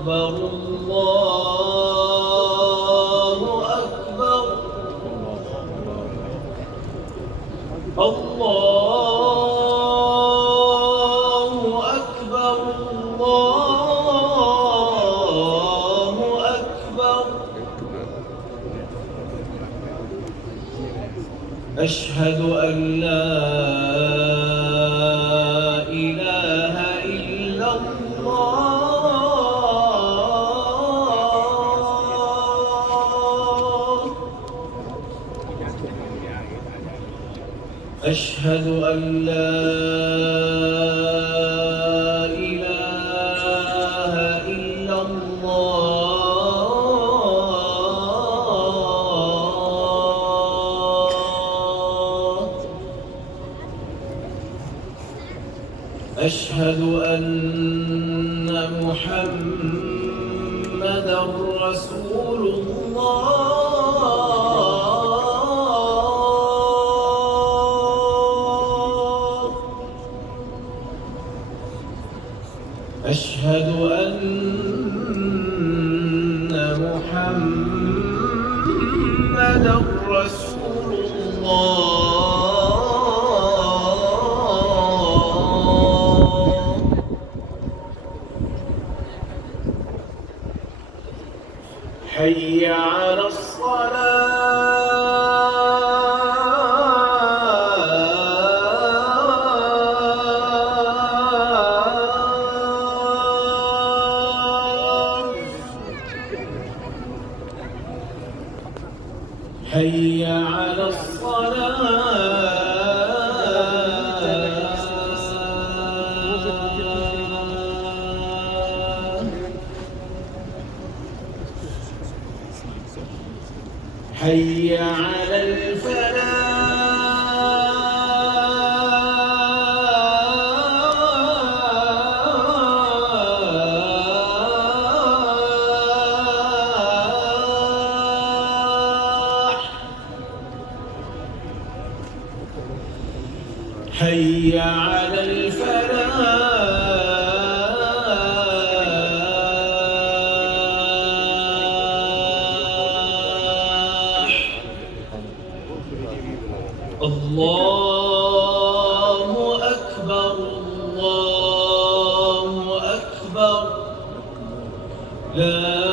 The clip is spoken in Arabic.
أكبر الله أكبر الله أكبر الله أكبر أشهد أن لا إله إلا الله أشهد أن لا إله إلا الله أشهد أن محمدًا رسول الله أشهد أن محمدًا رسول الله حي على الصلاة حي على الصلاة حي على الفلاح حي على الفلاح الله أكبر الله أكبر لا